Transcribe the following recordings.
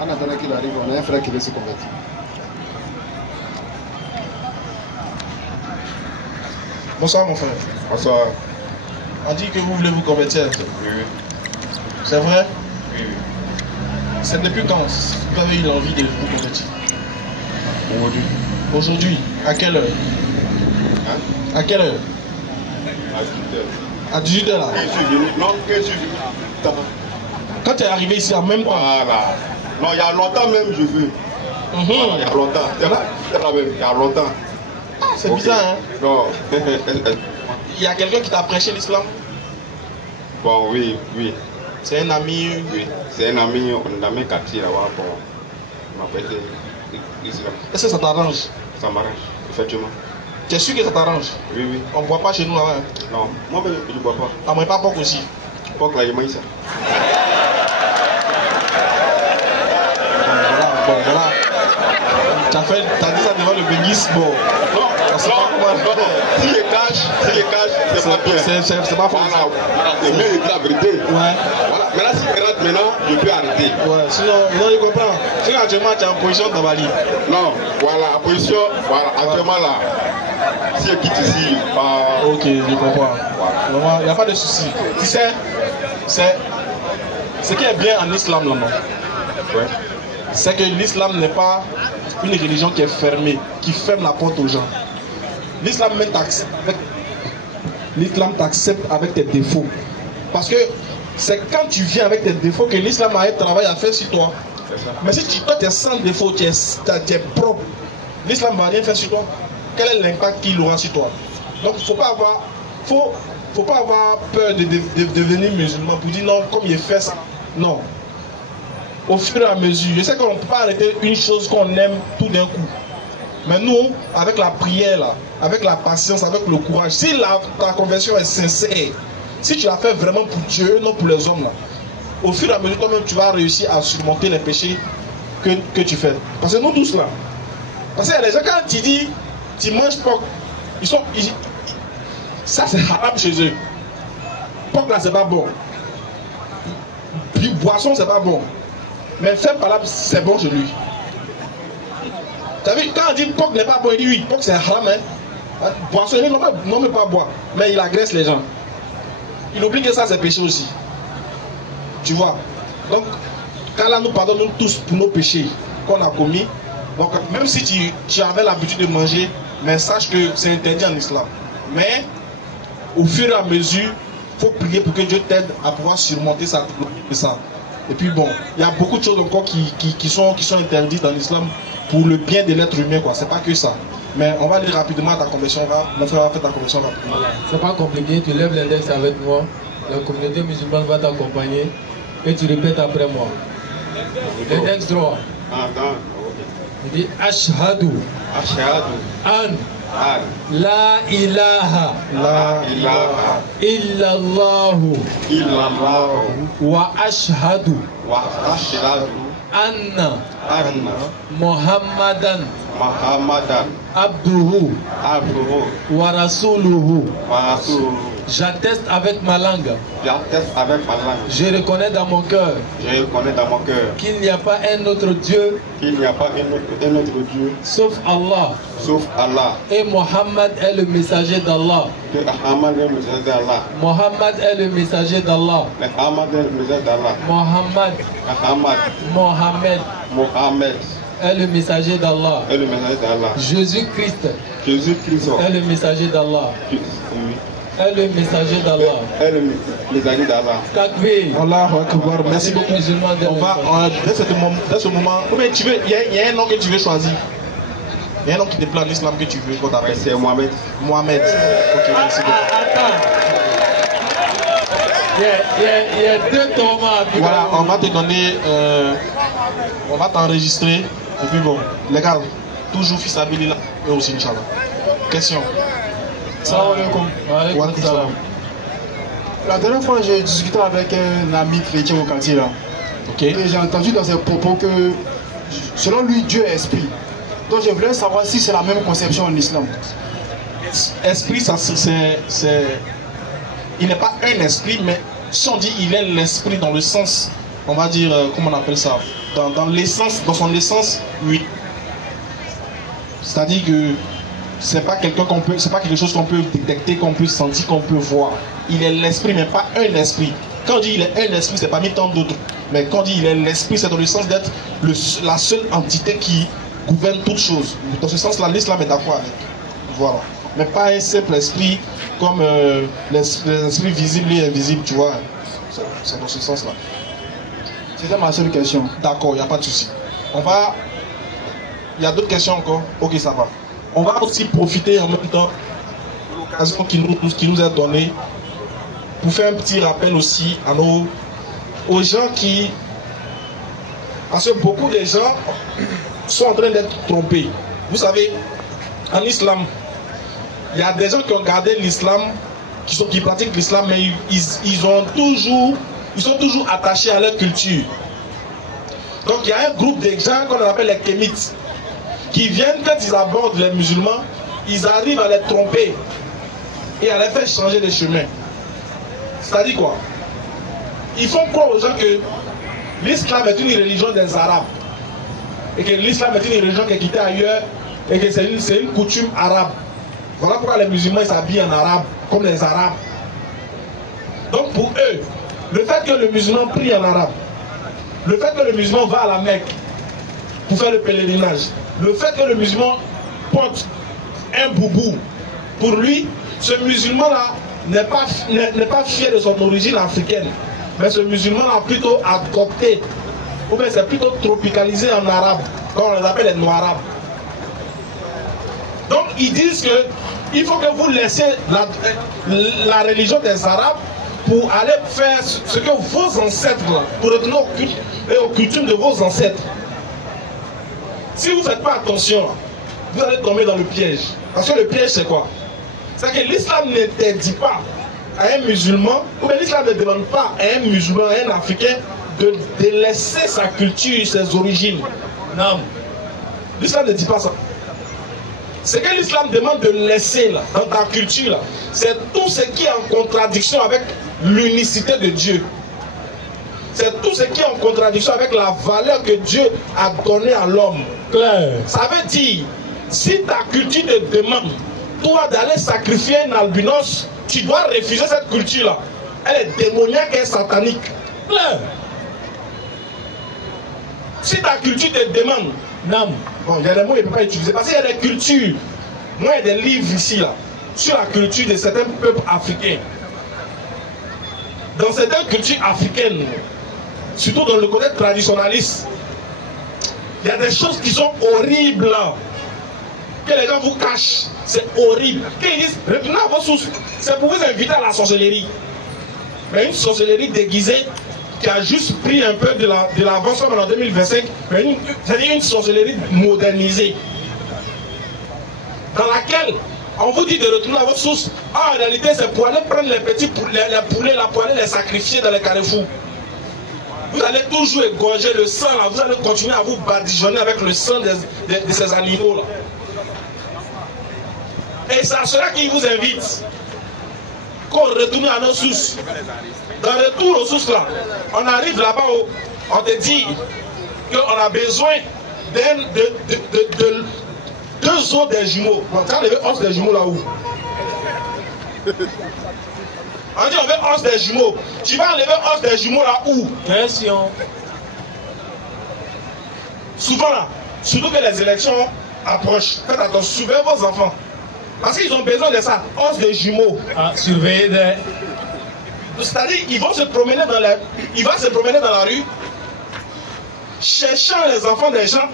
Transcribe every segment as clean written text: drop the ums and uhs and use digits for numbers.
En attendant qu'il arrive, on a un frère qui veut se convertir. Bonsoir mon frère. Bonsoir. On dit que vous voulez vous convertir. Oui, oui. C'est vrai? Oui, oui. C'est depuis quand vous avez eu l'envie de vous convertir? Aujourd'hui. Aujourd'hui? À quelle heure? Hein? À quelle heure? À 18h. À 18h là? Je suis venu. Non, que je suis venu. Quand tu es arrivé ici en même temps? Voilà. Non, il y a longtemps même, je veux. Voilà, il y a longtemps. C'est là même, il y a longtemps. Ah, c'est bizarre, hein? Non. Il y a quelqu'un qui t'a prêché l'islam? Bon, oui, oui. C'est un ami? Oui. C'est un ami, on a mis quartier là-bas. Bon, il m'a prêté l'islam. Est-ce que ça t'arrange? Ça m'arrange, effectivement. Tu es sûr que ça t'arrange? Oui, oui. On ne boit pas chez nous là-bas? Non, moi je ne bois pas. On ne mange pas porc aussi? Porc là, il m'a dit ça. Voilà. T'as dit ça devant le bénis, bon. Non, c'est pas comment. Si je cache, c'est pas bien. C'est pas faux. Voilà, c'est mieux de dire la vérité. Ouais. Voilà, maintenant si je rate maintenant, je peux arrêter. Ouais, sinon, non, je comprends. Sinon, actuellement, tu es en position de Tabali. Non, voilà, en position, voilà, actuellement là. Si je quitte ici, pas. Ok, je comprends. Il n'y a pas de souci. Tu sais, ce qui est bien en islam là, non? Ouais. C'est que l'islam n'est pas une religion qui est fermée, qui ferme la porte aux gens. L'islam même t'accepte avec tes défauts. Parce que c'est quand tu viens avec tes défauts que l'islam a un travail à faire sur toi. Mais si toi tu es sans défaut, tu es propre, l'islam ne va rien faire sur toi. Quel est l'impact qu'il aura sur toi? Donc il ne faut pas avoir peur de devenir musulman pour dire non, comme il fait ça. Non. Au fur et à mesure, je sais qu'on ne peut pas arrêter une chose qu'on aime tout d'un coup. Mais nous, avec la prière, là, avec la patience, avec le courage, si ta conversion est sincère, si tu la fais vraiment pour Dieu, non pour les hommes, là, au fur et à mesure, toi-même, tu vas réussir à surmonter les péchés que tu fais. Parce que nous tous là, parce qu'il y a des gens, quand tu dis, tu manges porc, ça c'est haram chez eux. Porc là, c'est pas bon. Puis boisson, c'est pas bon. Mais faire palabre, c'est bon chez lui. Tu as vu, quand on dit porc n'est pas bon, il dit oui, porc c'est haram, hein. Boisson, non mais pas boire. Mais il agresse les gens. Il oublie que ça c'est péché aussi. Tu vois. Donc, quand là nous pardonnons tous pour nos péchés qu'on a commis, donc même si tu avais l'habitude de manger, mais sache que c'est interdit en islam. Mais, au fur et à mesure, il faut prier pour que Dieu t'aide à pouvoir surmonter ça. Et puis bon, il y a beaucoup de choses encore qui sont interdites dans l'islam pour le bien de l'être humain, quoi. C'est pas que ça. Mais on va aller rapidement à ta conversion. Mon frère va faire ta conversion rapidement. C'est pas compliqué, tu lèves l'index avec moi. La communauté musulmane va t'accompagner et tu répètes après moi. L'index droit. Il dit Ashhadu. An. La ilaha illallahu wa ashhadu anna Muhammadan abduhu wa rasuluhu. J'atteste avec ma langue. Je reconnais dans mon cœur qu'il n'y a pas un autre Dieu sauf Allah. Et Mohammed est le messager d'Allah. Mohammed est le messager d'Allah. Mohammed est le messager d'Allah. Jésus-Christ est le messager d'Allah. Est le messager d'Allah. Takbir. Allahu Akbar. Merci beaucoup. On va, dès ce moment, il y a un nom que tu veux choisir. Il y a un nom qui te plaît en islam que tu veux qu'on t'appelle. C'est Mohamed. Mohamed. Ok, merci beaucoup. Attends. Il y a deux tomates. Voilà, on va te donner, on va t'enregistrer. Et puis bon, les gars, toujours fils Abilila, eux aussi, Inch'Allah. Question. Salam alaikum. La dernière fois, j'ai discuté avec un ami chrétien au quartier là. Ok. Et j'ai entendu dans ses propos que, selon lui, Dieu est esprit. Donc je voulais savoir si c'est la même conception en islam. Esprit, ça c'est... Il n'est pas un esprit, mais si on dit il est l'esprit dans le sens, on va dire, comment on appelle ça? dans l'essence, dans son essence, oui. C'est-à-dire que c'est pas quelqu'un qu'on peut, c'est pas quelque chose qu'on peut détecter, qu'on peut sentir, qu'on peut voir. Il est l'esprit, mais pas un esprit. Quand on dit il est un esprit, c'est parmi tant d'autres. Mais quand on dit il est l'esprit, c'est dans le sens d'être la seule entité qui gouverne toutes choses. Dans ce sens-là, l'islam est d'accord avec. Voilà. Mais pas un simple esprit comme l'esprit visible et invisible, tu vois. C'est dans ce sens-là. C'était ma seule question. D'accord, il n'y a pas de souci. On va... Il y a d'autres questions encore? Ok, ça va. On va aussi profiter en même temps de l'occasion qui nous est donnée pour faire un petit rappel aussi à aux gens qui... Parce que beaucoup de gens sont en train d'être trompés. Vous savez, en islam, il y a des gens qui ont gardé l'islam, qui pratiquent l'islam, mais ils sont toujours attachés à leur culture. Donc il y a un groupe de gens qu'on appelle les kémites, qui viennent, quand ils abordent les musulmans, ils arrivent à les tromper et à les faire changer de chemin. C'est-à-dire quoi? Ils font croire aux gens que l'islam est une religion des Arabes et que l'islam est une religion qui est quittée ailleurs et que c'est une coutume arabe. Voilà pourquoi les musulmans s'habillent en arabe, comme les Arabes. Donc pour eux, le fait que le musulman prie en arabe, le fait que le musulman va à la Mecque pour faire le pèlerinage, le fait que le musulman porte un boubou, pour lui, ce musulman-là n'est pas fier de son origine africaine, mais ce musulman a plutôt adopté, ou bien c'est plutôt tropicalisé en arabe, comme on les appelle les noirs-arabes. Donc ils disent que il faut que vous laissiez la religion des Arabes pour aller faire ce que vos ancêtres, pour retourner aux coutumes de vos ancêtres. Si vous ne faites pas attention, vous allez tomber dans le piège. Parce que le piège, c'est quoi? C'est que l'islam n'interdit pas à un musulman, ou bien l'islam ne demande pas à un musulman, à un africain, de délaisser sa culture, ses origines. Non. L'islam ne dit pas ça. Ce que l'islam demande de laisser là, dans ta culture, là, c'est tout ce qui est en contradiction avec l'unicité de Dieu. C'est tout ce qui est en contradiction avec la valeur que Dieu a donnée à l'homme. Ça veut dire, si ta culture te demande, toi, d'aller sacrifier un albinos, tu dois refuser cette culture-là. Elle est démoniaque et satanique. Si ta culture te demande, non. Bon, il y a des mots qu'il ne peut pas utiliser. Parce qu'il y a des cultures. Moi, il y a des livres ici, là, sur la culture de certains peuples africains. Dans certaines cultures africaines, surtout dans le côté traditionnaliste, il y a des choses qui sont horribles, là, que les gens vous cachent. C'est horrible. Quand ils disent, retournez à vos sources, c'est pour vous inviter à la sorcellerie. Mais une sorcellerie déguisée, qui a juste pris un peu de l'avancement en 2025, mais c'est-à-dire une sorcellerie modernisée, dans laquelle on vous dit de retourner à votre source. En réalité, c'est pour aller prendre les petits poulets, pour aller les sacrifier dans les carrefours. Vous allez toujours égorger le sang, là. Vous allez continuer à vous badigeonner avec le sang de ces animaux-là. Et c'est à cela qu'ils vous invitent qu'on retourne à nos sources. Dans le retour aux sources là, on arrive là-bas, on te dit qu'on a besoin de deux os des jumeaux. Tu as levé os des jumeaux là-haut. On dit on veut os des jumeaux. Tu vas enlever os des jumeaux là-où? Question. Souvent là, surtout que les élections approchent, faites attention, surveillez vos enfants. Parce qu'ils ont besoin de ça, os des jumeaux. Ah, surveillez des... C'est-à-dire, ils vont se promener dans la rue, cherchant les enfants des gens,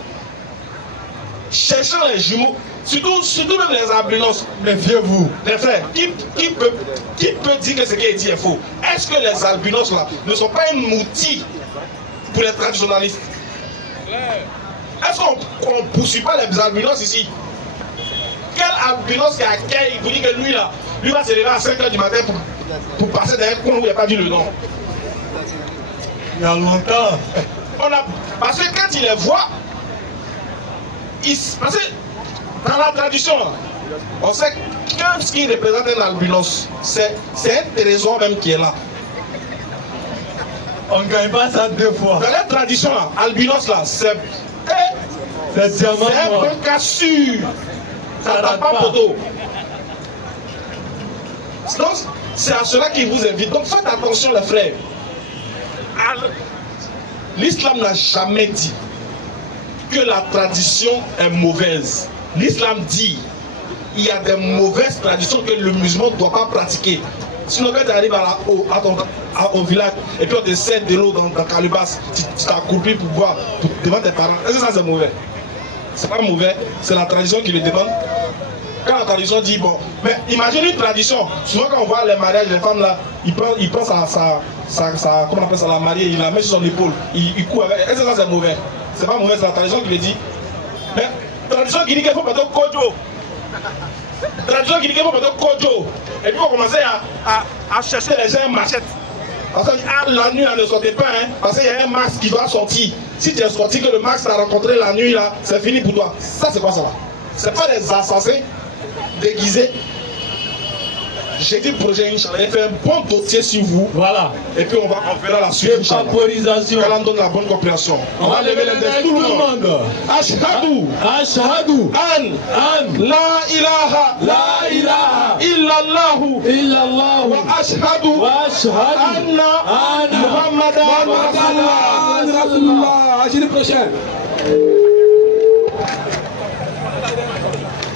cherchant les jumeaux, surtout même les albinos. Méfiez-vous. Les frères, qui peut dire que ce qui est dit est faux? Est-ce que les albinos là ne sont pas un outil pour les traditionnalistes? Est-ce qu'on ne poursuit pas les albinos ici? Quel albinos qui accueille, vous dit que lui là, lui va se lever à 5 h du matin pour passer dans un coin où il n'y a pas dit le nom? Il y a longtemps. Parce que quand il les voit, parce que dans la tradition, on sait que ce qui représente un albinos, c'est un trésor même qui est là. On ne gagne pas ça 2 fois. Dans les traditions, là, albinos, là, c'est un cas sûr. Ça n'a pas photo. Donc, c'est à cela qu'il vous invite. Donc, faites attention, les frères. L'islam n'a jamais dit que la tradition est mauvaise. L'islam dit il y a des mauvaises traditions que le musulman ne doit pas pratiquer. Sinon, quand tu arrives au village et puis on te sert de l'eau dans Calibas, tu t'as coupé pour boire devant tes parents. Est-ce que ça c'est mauvais? C'est pas mauvais, c'est la tradition qui le demande. Quand la tradition dit bon, mais imagine une tradition. Souvent quand on voit les mariages, les femmes là, ils pensent à comment on appelle ça, la mariée, il la met sur son épaule, il court avec. Est-ce que ça c'est mauvais? C'est pas mauvais, c'est la tradition qui le dit. Mais la tradition qui dit qu'il faut plutôt kojo. Tradition qui dit qu'il faut plutôt kojo. Et puis on commencer à chercher les gens machette. Parce que la nuit, elle ne sortait pas, hein, parce qu'il y a un max qui doit sortir. Si tu es sorti, que le max t'a rencontré la nuit, là, c'est fini pour toi. Ça, c'est quoi ça là? C'est pas des assassins déguisés. J'ai dit projet, Inch'Allah, il fait un bon dossier sur vous. Voilà. Et puis on verra la suite. Vaporisation. Quand on donne la bonne compréhension. On va lever les mains tout le monde. Ashhadu. Ashhadu. An. La ilaha illallahu. Wa ashhadu. Anna Muhammadan Rasulullah. À la prochaine.